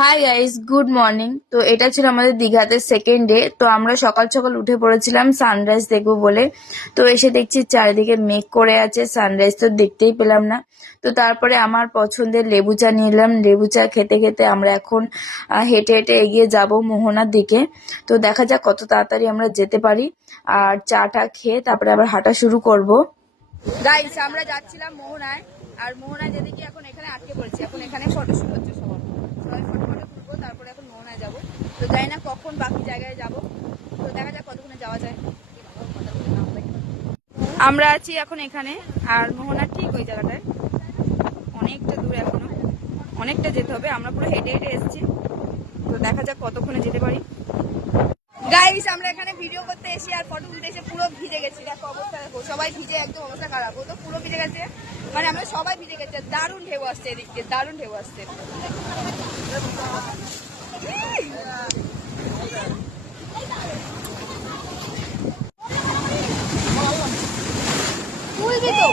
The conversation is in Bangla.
Hi guys, good morning. তো এটা ছিল আমাদের দীঘাতে সেকেন্ড ডে। তো আমরা সকাল সকাল উঠে পড়েছিলাম সানরাইজ দেখবো বলে। তো এসে দেখছি চারিদিকে মেঘ করে আছে, সানরাইজ তো দেখতেই পেলাম না। তো তারপরে আমার পছন্দের লেবু চা নিলাম। লেবু চা খেতে খেতে আমরা এখন হেঁটে হেঁটে এগিয়ে যাব মোহনার দিকে। তো দেখা যাক কত তাড়াতাড়ি আমরা যেতে পারি। আর চাটা খেয়ে তারপরে আবার হাঁটা শুরু করব। গাইস, আমরা যাচ্ছিলাম মোহনায়। আর মোহনায় যেতে গিয়ে এখন এখানে আটকে পড়েছি। এখন এখানে ফটোশুট হচ্ছে সবার। সবাই ফটো ফটো তুলবো, তারপরে এখন মোহনায় যাবো। তো জানি না কখন বাকি জায়গায় যাব। তো দেখা যাক কতক্ষণে যাওয়া যায়। আমরা আছি এখন এখানে, আর মোহনার ঠিক ওই জায়গাটায়। অনেকটা দূর এখনো, অনেকটা যেতে হবে। আমরা পুরো হেঁটে হেঁটে এসেছি। তো দেখা যাক কতক্ষণে যেতে পারি। গাইস, আমরা এখানে ভিডিও করতে এসে আর ফটো তুলতে এসে পুরো ভিজে গেছি। দেখো অবস্থা, দেখো সবাই ভিজে, একদম অবস্থা খারাপ। ও তো পুরো ভিজে গেছে, মানে আমরা সবাই ভিজে গেছে। দারুণ ঢেউ আসছে এদিক দিয়ে, দারুণ ঢেউ আসছে। তুলবি তো?